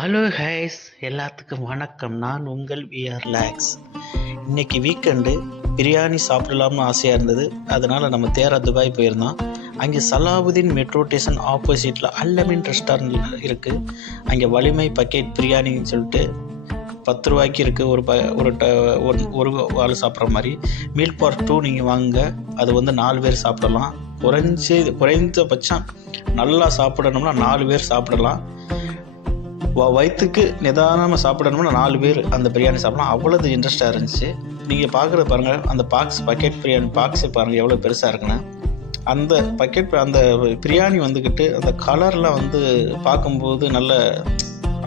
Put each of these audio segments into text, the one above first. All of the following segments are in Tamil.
ஹலோ ஹைஸ், எல்லாத்துக்கும் வணக்கம். நான் உங்கள் விஆர் லேக்ஸ். இன்றைக்கி வீக்கெண்டு பிரியாணி சாப்பிடலாம்னு ஆசையாக இருந்தது. அதனால் நம்ம துபாய் போயிருந்தோம். அங்கே சலாவுதீன் மெட்ரோ ஸ்டேஷன் ஆப்போசிட்டில் அல்லமின் ரெஸ்டாரண்ட் இருக்குது. அங்கே வலிமை பக்கெட் பிரியாணின்னு சொல்லிட்டு 10 ரூபாய்க்கு இருக்குது. ஒரு ஆள் சாப்பிட்ற மாதிரி மீல் ஃபார் 2 நீங்கள் வாங்குங்க. அது 4 பேர் சாப்பிடலாம். குறைந்தபட்சம் நல்லா சாப்பிடணும்னா 4 பேர் சாப்பிடலாம். வயிற்றுக்கு நிதானமாக சாப்பிடணும்னா 4 பேர் அந்த பிரியாணி சாப்பிடலாம். அவ்வளோது இன்ட்ரெஸ்ட்டாக இருந்துச்சு. நீங்கள் பார்க்குறது பாருங்கள், அந்த பக்கெட் பிரியாணி பாக்ஸை பாருங்கள் எவ்வளோ பெருசாக இருக்குன்னு. அந்த அந்த பிரியாணி அந்த கலர்லாம் பார்க்கும்போது நல்ல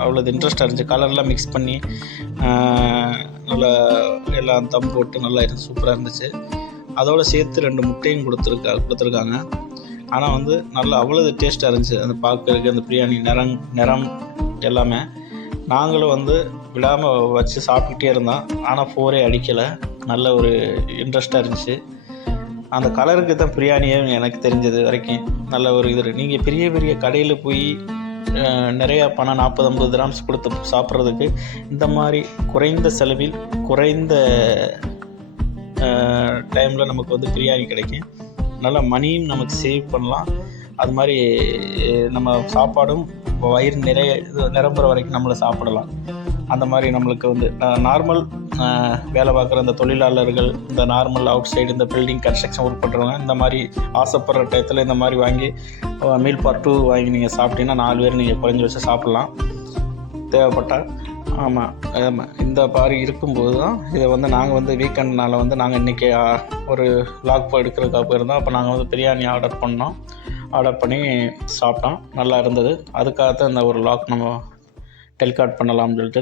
அவ்வளோது இன்ட்ரெஸ்ட்டாக இருந்துச்சு. கலர்லாம் மிக்ஸ் பண்ணி நல்லா எல்லாம் தம் போட்டு நல்லா சூப்பராக இருந்துச்சு. அதோடு சேர்த்து 2 முட்டையும் கொடுத்துருக்காங்க. ஆனால் நல்லா அவ்வளோது டேஸ்ட்டாக இருந்துச்சு. அந்த பார்க்குறதுக்கு அந்த பிரியாணி நிறம் எல்லாமே. நாங்களும் விடாமல் வச்சு சாப்பிட்டுட்டே இருந்தோம். ஆனால் 4 அடிக்கலை. நல்ல ஒரு இன்ட்ரெஸ்ட்டாக இருந்துச்சு. அந்த கலருக்கு தான் பிரியாணியே எனக்கு தெரிஞ்சது வரைக்கும் நல்ல ஒரு இது. நீங்கள் பெரிய பெரிய கடையில் போய் நிறையா பணம் 40-50 கிராம்ஸ் கொடுத்து சாப்பிட்றதுக்கு இந்த மாதிரி குறைந்த செலவில் குறைந்த டைமில் நமக்கு பிரியாணி கிடைக்கும். நல்லா மணியும் நமக்கு சேவ் பண்ணலாம். அது மாதிரி நம்ம சாப்பாடும் வயிறு நிரம்புற வரைக்கும் நம்மளை சாப்பிடலாம். அந்த மாதிரி நம்மளுக்கு நார்மல் வேலை பார்க்குற இந்த தொழிலாளர்கள், இந்த நார்மல் அவுட் சைடு இந்த பில்டிங் கன்ஸ்ட்ரக்ஷன் ஒர்க் பண்ணுறவங்க இந்த மாதிரி ஆசைப்படுற டயத்தில் இந்த மாதிரி வாங்கி மீல் ஃபார் 2 வாங்கி நீங்கள் சாப்பிட்டீங்கன்னா 4 பேர் நீங்கள் குறைஞ்சி வச்சு சாப்பிட்லாம் தேவைப்பட்டால். ஆமாம், இந்த மாதிரி இருக்கும்போது தான் இதை நாங்கள் வீக்கெண்ட்னால் நாங்கள் இன்றைக்கி ஒரு வ்ளாக் எடுக்கிறதுக்காக போயிருந்தோம். அப்போ நாங்கள் பிரியாணி ஆர்டர் பண்ணி சாப்பிட்டோம். நல்லா இருந்தது. அதுக்காக தான் இந்த ஒரு வ்ளாக் நம்ம டெலிகாட் பண்ணலாம்னு சொல்லிட்டு